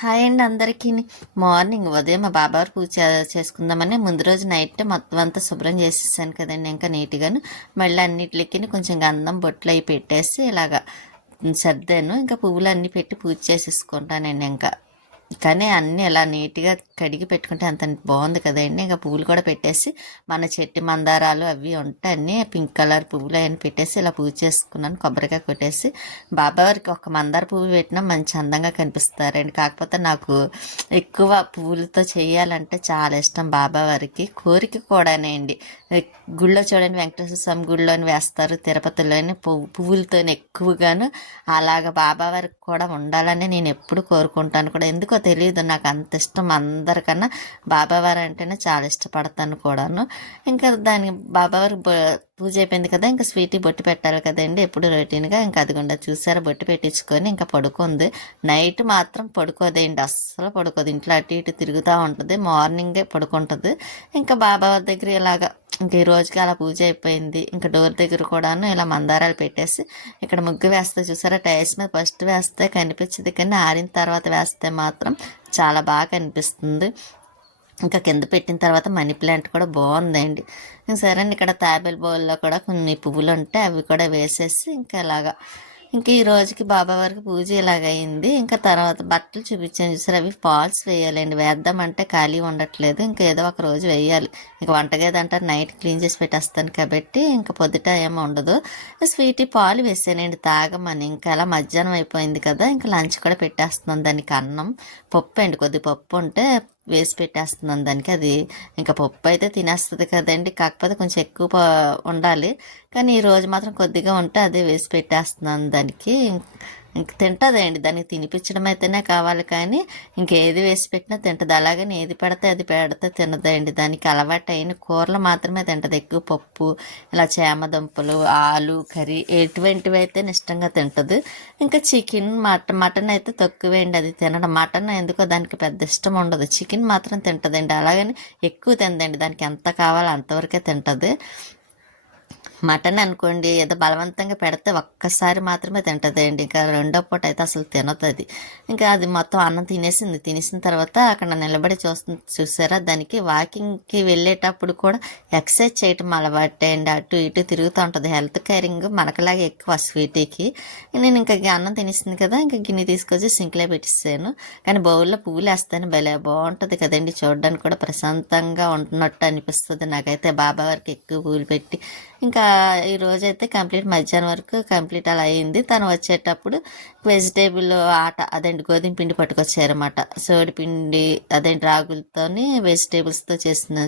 Hi అండి అందరికీ. Morning ఉదయం మా బాబావారు పూజ చేసుకుందామని ముందు రోజు నైట్ మొత్తం అంతా శుభ్రం చేసేసాను కదండి ఇంకా నీట్గాను. మళ్ళీ అన్నిటికి కొంచెం గంధం బొట్లు అవి పెట్టేసి ఇలాగా సర్దాను. ఇంకా పువ్వులు అన్నీ పెట్టి పూజ చేసేసుకుంటానండి ఇంకా. కానీ అన్నీ ఇలా నీట్గా కడిగి పెట్టుకుంటే అంత బాగుంది కదండి ఇంకా పువ్వులు కూడా పెట్టేసి మన చెట్టు మందారాలు అవి ఉంటాయి అన్నీ పింక్ కలర్ పువ్వులు అవన్నీ పెట్టేసి ఇలా పూజ చేసుకున్నాను. కొబ్బరికాయ కొట్టేసి బాబావారికి ఒక మందార పువ్వు పెట్టినా మంచి అందంగా కనిపిస్తారండి. కాకపోతే నాకు ఎక్కువ పువ్వులతో చేయాలంటే చాలా ఇష్టం బాబావారికి. కోరిక కూడానే అండి. గుళ్ళో చూడండి వెంకటేశ్వర స్వామి గుళ్ళోని వేస్తారు. తిరుపతిలోని పువ్వు పువ్వులతో ఎక్కువగాను అలాగ బాబావారికి కూడా ఉండాలని నేను ఎప్పుడు కోరుకుంటాను కూడా. ఎందుకు తెలియదు నాకు అంత ఇష్టం అందరికన్నా. బాబావారు అంటేనే చాలా ఇష్టపడతాను కూడాను. ఇంకా దాని బాబావారికి పూజ అయిపోయింది కదా ఇంకా స్వీట్ బొట్టు పెట్టాలి కదండి. ఎప్పుడు రొటీన్గా ఇంకా అదిగుండా చూసారా? బొట్టు పెట్టించుకొని ఇంకా పడుకుంది. నైట్ మాత్రం పడుకోదండి అస్సలు పడుకోదు. ఇంట్లో అటు ఇటు తిరుగుతూ ఉంటుంది. మార్నింగే పడుకుంటుంది. ఇంకా బాబా దగ్గర ఇలాగా ఇంక ఈ రోజుకి అలా పూజ అయిపోయింది. ఇంకా డోర్ దగ్గర కూడాను ఇలా మందారాలు పెట్టేసి ఇక్కడ ముగ్గు వేస్తే చూసారా? టైల్స్ మీద ఫస్ట్ వేస్తే కనిపించదు. కానీ ఆరిన తర్వాత వేస్తే మాత్రం చాలా బాగా కనిపిస్తుంది. ఇంకా కింద పెట్టిన తర్వాత మనీ ప్లాంట్ కూడా బాగుందండి. సరే అండి ఇక్కడ తాబేల్ బౌల్లో కూడా కొన్ని పువ్వులు ఉంటాయి అవి కూడా వేసేసి ఇంకా ఇలాగా ఇంకా ఈ రోజుకి బాబా వారికి పూజ ఇలాగ అయింది ఇంకా తర్వాత బట్టలు చూపించాను చూసారు అవి ఫాల్స్ వేయాలండి. వేద్దామంటే ఖాళీ ఉండట్లేదు ఇంకా ఏదో ఒక రోజు వేయాలి. ఇంకా వంటగది అంటారు నైట్ క్లీన్ చేసి పెట్టేస్తాను కాబట్టి ఇంకా పొద్దుట ఏమో ఉండదు. స్వీట్ పాలు వేసానండి తాగమని. ఇంకా అలా మధ్యాహ్నం అయిపోయింది కదా ఇంకా లంచ్ కూడా పెట్టేస్తున్నాను. దానికి అన్నం పప్పు అండి కొద్ది పప్పు ఉంటే వేసి పెట్టేస్తున్నాను దానికి. అది ఇంకా పప్పు అయితే తినేస్తుంది కదండి. కాకపోతే కొంచెం ఎక్కువ ఉండాలి. కానీ ఈరోజు మాత్రం కొద్దిగా ఉంటే అదే వేసి పెట్టేస్తున్నాను దానికి. ఇంక తింటుందండి దానికి తినిపించడం అయితేనే కావాలి కానీ ఇంకేది వేసి పెట్టినా తింటుంది. అలాగని ఏది పెడితే అది పెడితే తినదండి. దానికి అలవాటు అయిన కూరలు మాత్రమే తింటది. ఎక్కువ పప్పు ఇలా చేమదుంపలు ఆలు కర్రీ ఎటువంటివి అయితే ఇష్టంగా తింటుంది. ఇంకా చికెన్ మటన్ మటన్ అయితే తక్కువేండి అది తినడం. మటన్ ఎందుకో దానికి పెద్ద ఇష్టం ఉండదు. చికెన్ మాత్రం తింటదండి. అలాగని ఎక్కువ తినదండి. దానికి ఎంత కావాలో అంతవరకే తింటుంది. మటన్ అనుకోండి ఏదో బలవంతంగా పెడితే ఒక్కసారి మాత్రమే తింటది అండి. ఇంకా రెండో పూట అయితే అసలు తినదు ఇంకా అది మొత్తం అన్నం తినేసింది. తినేసిన తర్వాత అక్కడ నిలబడి చూస్తుంది చూసారా? దానికి వాకింగ్కి వెళ్ళేటప్పుడు కూడా ఎక్సర్సైజ్ చేయటం అలవాటే అండి. అటు ఇటు తిరుగుతూ ఉంటుంది. హెల్త్ కేరింగ్ మనకలాగే ఎక్కువ స్వీటీకి. నేను ఇంకా అన్నం తినేసింది కదా ఇంకా గిన్నె తీసుకొచ్చి సింక్లో పెట్టిస్తాను కానీ బౌల్లో పువ్వులు వేస్తాను భలే బాగుంటుంది కదండి. చూడడానికి కూడా ప్రశాంతంగా ఉంటున్నట్టు అనిపిస్తుంది నాకైతే. బాబా వారికి ఎక్కువ పువ్వులు పెట్టి. ఇంకా ఈ అయితే కంప్లీట్ మధ్యాహ్నం వరకు కంప్లీట్ అలా అయింది. తను వచ్చేటప్పుడు వెజిటేబుల్ ఆట అదేంటి గోధుమ పిండి పట్టుకొచ్చారన్నమాట. సోడి పిండి అదేంటి రాగులతోని వెజిటేబుల్స్తో చేసిన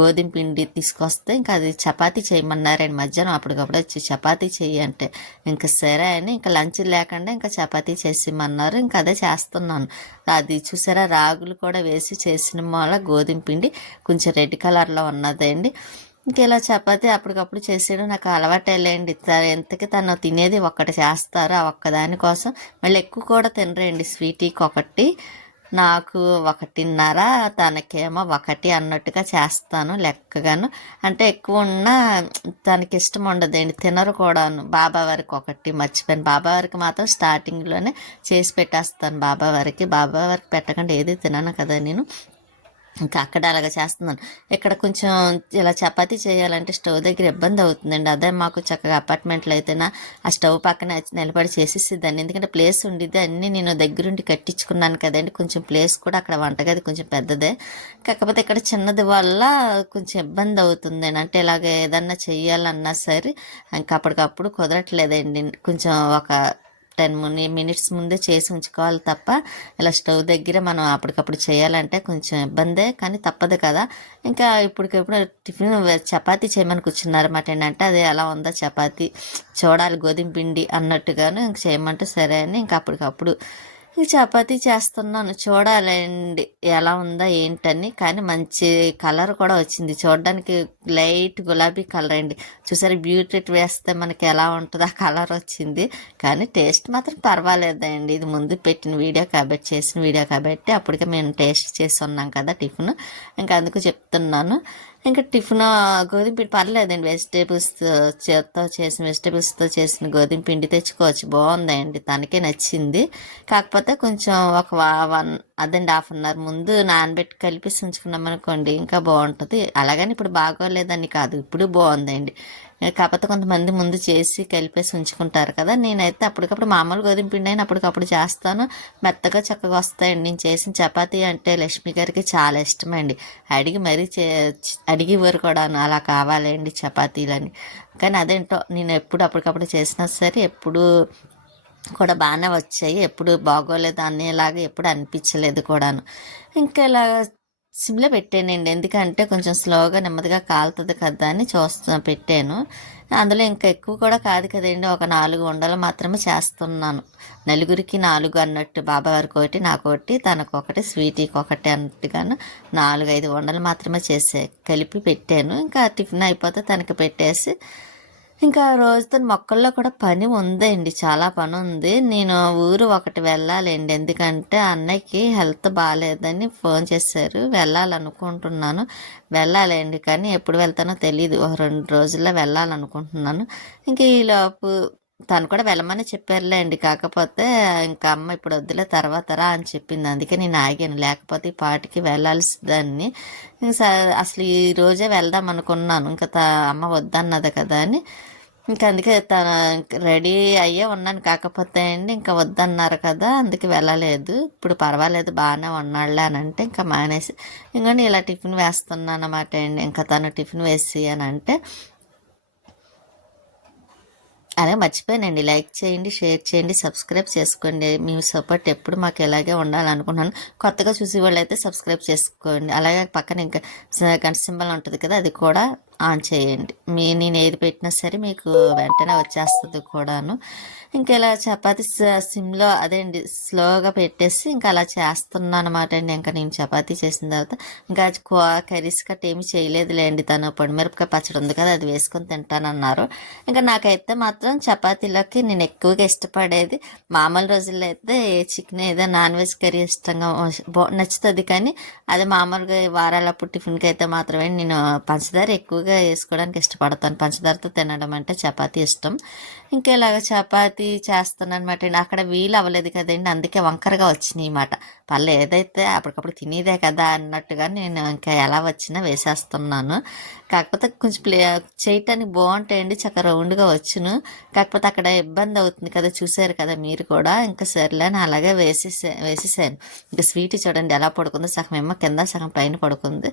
గోధుమ పిండి తీసుకొస్తే ఇంకా అది చపాతీ చేయమన్నారండి మధ్యాహ్నం. అప్పటికప్పుడు వచ్చి చపాతీ చెయ్యి అంటే ఇంకా సరే అని ఇంకా లంచ్ లేకుండా ఇంకా చపాతీ చేసిమన్నారు ఇంకా అదే చేస్తున్నాను. అది చూసారా? రాగులు కూడా వేసి చేసిన మూల గోధుమ పిండి కొంచెం రెడ్ కలర్లో ఉన్నదండి. ఇంకెలా చపాతి అప్పటికప్పుడు చేసేయడం నాకు అలవాటు వెళ్ళండి ఎంతకి తను తినేది ఒక్కటి చేస్తారు ఆ ఒక్కదాని కోసం. మళ్ళీ ఎక్కువ కూడా తినరండి. స్వీటీకి ఒకటి నాకు ఒకటిన్నర తనకేమో ఒకటి అన్నట్టుగా చేస్తాను లెక్కగాను. అంటే ఎక్కువ ఉన్నా తనకి ఇష్టం ఉండదండి. తినరు కూడాను. బాబా వారికి ఒకటి మర్చిపోయాను. బాబా వారికి మాత్రం స్టార్టింగ్లోనే చేసి పెట్టేస్తాను. బాబా వారికి బాబా వారికి పెట్టకుండా ఏది తినను కదా నేను. ఇంకా అక్కడ అలాగ చేస్తున్నాను. ఇక్కడ కొంచెం ఇలా చపాతి చేయాలంటే స్టవ్ దగ్గర ఇబ్బంది అవుతుందండి. అదే మాకు చక్కగా అపార్ట్మెంట్లో అయితేనా ఆ స్టవ్ పక్కన నిలబడి చేసేసిద్దాన్ని ఎందుకంటే ప్లేస్ ఉండిద్ది అన్నీ నేను దగ్గరుండి కట్టించుకున్నాను కదండి. కొంచెం ప్లేస్ కూడా అక్కడ వంటగది కొంచెం పెద్దదే. కాకపోతే ఇక్కడ చిన్నది వల్ల కొంచెం ఇబ్బంది అవుతుందండి. అంటే ఇలాగ ఏదన్నా చెయ్యాలన్నా సరే ఇంకా అప్పటికప్పుడు కుదరట్లేదండి. కొంచెం ఒక టెన్ మినిట్స్ ముందే చేసి ఉంచుకోవాలి తప్ప ఇలా స్టవ్ దగ్గర మనం అప్పటికప్పుడు చేయాలంటే కొంచెం ఇబ్బందే కానీ తప్పదు కదా. ఇంకా ఇప్పటికిప్పుడు టిఫిన్ చపాతీ చేయమని కూర్చున్నారన్నమాట ఏంటంటే అది ఎలా ఉందో చపాతీ? చూడాలి గోధుమ పిండి అన్నట్టుగాను ఇంక చేయమంటే సరే అని ఇంకా అప్పటికప్పుడు చపాతీ చేస్తున్నాను. చూడాలండి ఎలా ఉందా ఏంటని. కానీ మంచి కలర్ కూడా వచ్చింది. చూడడానికి లైట్ గులాబీ కలర్ అండి. చూసారు బ్యూటీ వేస్తే మనకి ఎలా ఉంటుందో ఆ కలర్ వచ్చింది. కానీ టేస్ట్ మాత్రం పర్వాలేదండి. ఇది ముందు పెట్టిన వీడియో కాబట్టి చేసిన వీడియో కాబట్టి అప్పటికే మేము టేస్ట్ చేసి ఉన్నాం కదా టిఫిన్. ఇంకా అందుకు చెప్తున్నాను. ఇంకా టిఫిన్ గోధుమ పిండి పర్లేదండి. వెజిటేబుల్స్ చేత్తో చేసిన వెజిటేబుల్స్తో చేసిన గోధుమ పిండి తెచ్చుకోవచ్చు. బాగుందండి. తనకే నచ్చింది. కాకపోతే కొంచెం ఒక వన్ అదండి హాఫ్ అన్ అవర్ ముందు నానబెట్టి కలిపి ఉంచుకున్నాం అనుకోండి ఇంకా బాగుంటుంది. అలాగని ఇప్పుడు బాగోలేదని కాదు ఇప్పుడు బాగుందండి. కాకపోతే కొంతమంది ముందు చేసి కలిపేసి ఉంచుకుంటారు కదా నేనైతే అప్పటికప్పుడు మామూలు గోధుమ పిండి అయినా అప్పటికప్పుడు చేస్తాను. మెత్తగా చక్కగా వస్తాయండి. నేను చేసిన చపాతీ అంటే లక్ష్మి గారికి చాలా ఇష్టమండి. అడిగి మరీ చే అడిగేవారు కూడా అలా కావాలండి చపాతీలని. కానీ అదేంటో నేను ఎప్పుడు అప్పటికప్పుడు చేసినా సరే ఎప్పుడు కూడా బాగానే వచ్చాయి. ఎప్పుడు బాగోలేదు అనేలాగా ఎప్పుడు అనిపించలేదు కూడాను. ఇంకా ఇలా సిమ్లో పెట్టానండి. ఎందుకంటే కొంచెం స్లోగా నెమ్మదిగా కాలుతుంది కదా అని చూస్తా పెట్టాను. అందులో ఇంకా ఎక్కువ కూడా కాదు కదండి. ఒక నాలుగు ఉండలు మాత్రమే చేస్తున్నాను. నలుగురికి నాలుగు అన్నట్టు బాబా వారికి ఒకటి నాకు ఒకటి తనకు ఒకటి స్వీటీకి ఒకటి అన్నట్టుగాను నాలుగు ఐదు ఉండలు మాత్రమే చేసే కలిపి పెట్టాను. ఇంకా టిఫిన్ అయిపోతే తనకి పెట్టేసి ఇంకా రోజుతో మొక్కల్లో కూడా పని ఉందండి. చాలా పని ఉంది. నేను ఊరు ఒకటి వెళ్ళాలండి. ఎందుకంటే అన్నయ్యకి హెల్త్ బాగాలేదని ఫోన్ చేశారు. వెళ్ళాలనుకుంటున్నాను. వెళ్ళాలండి. కానీ ఎప్పుడు వెళ్తానో తెలియదు ఒక రెండు రోజుల్లో వెళ్ళాలనుకుంటున్నాను. ఇంకా ఈలోపు తను కూడా వెళ్ళమని చెప్పారులేండి కాకపోతే ఇంకా అమ్మ ఇప్పుడు వద్దులే తర్వాత రా అని చెప్పింది. అందుకే నేను ఆగాను. లేకపోతే ఈ పాటికి వెళ్ళాల్సిందాన్ని అసలు ఈ రోజే వెళ్దాం అనుకున్నాను. ఇంకా అమ్మ వద్దన్నది కదా అని. ఇంకా అందుకే తన రెడీ అయ్యే ఉన్నాను. కాకపోతే అండి ఇంకా వద్దన్నారు కదా అందుకే వెళ్ళలేదు. ఇప్పుడు పర్వాలేదు బాగానే ఉన్నాడులే అని అంటే ఇంకా మానేసి ఇంకా ఇలా టిఫిన్ వేస్తున్నాను అన్నమాట అండి. ఇంకా తను టిఫిన్ వేసి అని అంటే అలాగే మర్చిపోయానండి. లైక్ చేయండి షేర్ చేయండి సబ్స్క్రైబ్ చేసుకోండి. మీ సపోర్ట్ ఎప్పుడు మాకు ఎలాగే ఉండాలనుకుంటున్నాను కొత్తగా చూసే వాళ్ళు అయితే సబ్స్క్రైబ్ చేసుకోండి. అలాగే పక్కన ఇంకా గంట సింబల్ ఉంటుంది కదా అది కూడా ఆన్ చేయండి. మీ నేను ఏది పెట్టినా సరే మీకు వెంటనే వచ్చేస్తుంది కూడాను. ఇంకా ఇలా చపాతి సిమ్లో అదేండి స్లోగా పెట్టేసి ఇంకా అలా చేస్తున్నాను అనమాట అండి. ఇంకా నేను చపాతీ చేసిన తర్వాత ఇంకా కర్రీస్ కట్ ఏమి చేయలేదులేండి. తను పొడిమిరపకాయ పచ్చడి ఉంది కదా అది వేసుకొని తింటానన్నారు. ఇంకా నాకైతే మాత్రం చపాతీలోకి నేను ఎక్కువగా ఇష్టపడేది మామూలు రోజుల్లో అయితే చికెన్ ఏదో నాన్ వెజ్ కర్రీ ఇష్టంగా నచ్చుతుంది. కానీ అది మామూలుగా వారాలప్పుడు టిఫిన్కి అయితే మాత్రమే నేను పంచదార ఎక్కువగా వేసుకోవడానికి ఇష్టపడతాను. పంచదారతో తినడం అంటే చపాతీ ఇష్టం. ఇంకా ఇలాగ చపాతి చేస్తాను అనమాట అక్కడ వీలు అవ్వలేదు కదండి. అందుకే వంకరగా వచ్చినాయి అన్నమాట పళ్ళు ఏదైతే అప్పటికప్పుడు తినేదే కదా అన్నట్టుగా నేను ఇంకా ఎలా వచ్చినా వేసేస్తున్నాను. కాకపోతే కొంచెం ప్లే చేయటానికి బాగుంటాయండి. చక్కగా రౌండ్గా వచ్చును. కాకపోతే అక్కడ ఇబ్బంది అవుతుంది కదా. చూసారు కదా మీరు కూడా. ఇంకా సర్లే అని అలాగే వేసేసా వేసేసాను. ఇంకా స్వీట్ చూడండి ఎలా పడుకుందో. సగం ఏమో కింద సగం పైన పడుకుంది.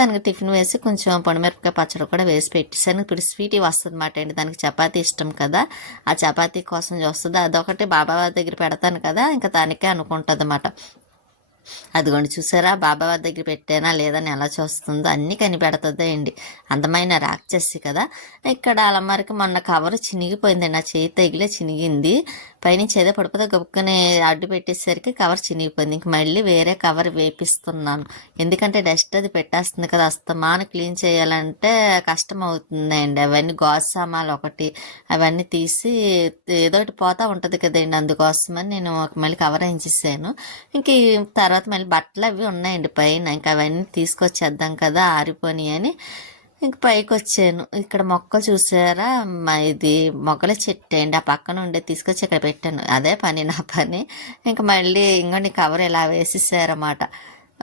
దానికి టిఫిన్ వేసి కొంచెం పొడిమిరపకాయ పచ్చడి కూడా వేసి పెట్టేసాను ఇప్పుడు స్వీట్ వస్తుంది అన్నమాట అండి. దానికి చపాతీ ఇష్టం కదా. ఆ చపాతీ కోసం చూస్తుంది. అదొకటి బాబా దగ్గర పెడతాను కదా ఇంకా దానికే అనుకుంటుంది అన్నమాట అదిగోండి చూసారా బాబా వారి దగ్గర పెట్టానా లేదని ఎలా చూస్తుందో అన్నీ కనిపెడుతుందండి అండి అందమైన రాక్షసి కదా. ఇక్కడ అలమారికి మొన్న కవర్ చినిగిపోయింది నా చేయి తగిలే చినిగింది. పైనుంచి ఏదో పడిపోతే గబుక్కుని అడ్డు పెట్టేసరికి కవర్ చినిగిపోయింది. ఇంక మళ్ళీ వేరే కవర్ వేపిస్తున్నాను. ఎందుకంటే డస్ట్ అది పెట్టేస్తుంది కదా అస్తమాను క్లీన్ చేయాలంటే కష్టం అవుతుందండి. అవన్నీ గాజు సామాన్లు ఒకటి అవన్నీ తీసి ఏదో ఒకటి పోతా ఉంటుంది కదండి. అందుకోసమని నేను మళ్ళీ కవర్ వేయించేసాను. ఇంక తర్వాత తర్వాత మళ్ళీ బట్టలు అవి ఉన్నాయండి పైన. ఇంకా అవన్నీ తీసుకొచ్చేద్దాం కదా ఆరిపోని అని. ఇంక పైకి వచ్చాను ఇక్కడ మొక్కలు చూసారా? మా ఇది మొక్కల చెట్టు అండి. ఆ పక్కన ఉండే తీసుకొచ్చి ఇక్కడ పెట్టాను. అదే పని నా పని. ఇంకా మళ్ళీ ఇంకోటి కవర్ ఇలా వేసేసారన్నమాట.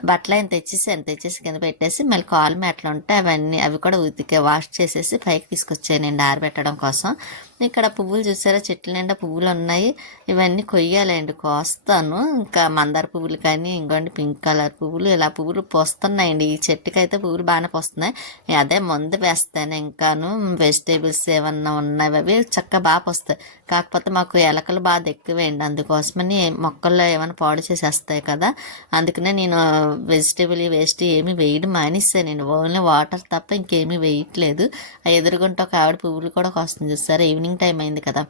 బట్టలు ఆయన తెచ్చేసాను. తెచ్చేసి కింద పెట్టేసి మళ్ళీ కాలు మెట్లు ఉంటే అవన్నీ అవి కూడా ఉతికే వాష్ చేసేసి పైకి తీసుకొచ్చానండి ఆరబెట్టడం కోసం. ఇక్కడ పువ్వులు చూసారా? చెట్ల నిండా పువ్వులు ఉన్నాయి. ఇవన్నీ కొయ్యాలండి. కోస్తాను. ఇంకా మందార పువ్వులు కానీ ఇంకోండి పింక్ కలర్ పువ్వులు ఇలా పువ్వులు పోస్తున్నాయండి. ఈ చెట్టుకి అయితే పువ్వులు బాగానే పోస్తున్నాయి. అదే మందు వేస్తాను ఇంకాను. వెజిటేబుల్స్ ఏమన్నా ఉన్నాయి అవి చక్కగా బాగా పోస్తాయి. కాకపోతే మాకు ఎలకలు బాగా ఎక్కువేయండి. అందుకోసమని మొక్కల్లో ఏమైనా పాడు చేసేస్తాయి కదా. అందుకనే నేను వెజిటేబుల్ వేస్ట్ ఏమి వేయడం మానేసాను. నేను ఓన్లీ వాటర్ తప్ప ఇంకేమీ వేయట్లేదు. ఆ ఎదురుగుంట ఒక ఆవిడ పువ్వులు కూడా వస్తుంది చూసారా? ఈవినింగ్ టైం అయింది కదా.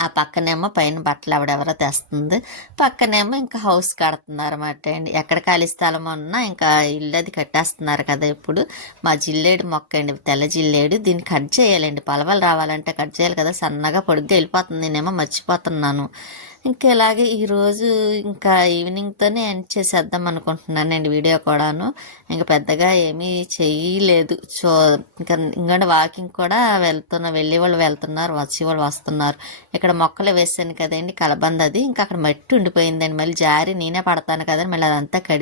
ఆ పక్కనేమో పైన బట్టలు ఆవిడెవరో తెస్తుంది. పక్కనేమో ఇంకా హౌస్ కడుతున్నారు అన్నమాట అండి. ఎక్కడ ఖాళీ స్థలం ఉన్నా ఇంకా ఇల్లు అది కట్టేస్తున్నారు కదా ఇప్పుడు. మా జిల్లేడు మొక్క అండి తెల్ల జిల్లేడు. దీన్ని కట్ చేయాలండి. పలవలు రావాలంటే కట్ చేయాలి కదా. సన్నగా పొడిగ్గా వెళ్ళిపోతుంది. నేనేమో మర్చిపోతున్నాను. ఇంకా ఇలాగే ఈరోజు ఇంకా ఈవినింగ్తోనే ఎండ్ చేసేద్దాం అనుకుంటున్నానండి వీడియో కూడాను. ఇంకా పెద్దగా ఏమీ చేయలేదు. సో ఇంకా ఇంకంటే వాకింగ్ కూడా వెళ్తున్నా వెళ్ళే వాళ్ళు వెళ్తున్నారు వచ్చే వాళ్ళు వస్తున్నారు. ఇక్కడ మొక్కలు వేసాను కదండి కలబంద అది. ఇంకా అక్కడ మట్టి ఉండిపోయిందండి. మళ్ళీ జారి నేనే పడతాను కదండి మళ్ళీ అదంతా కడి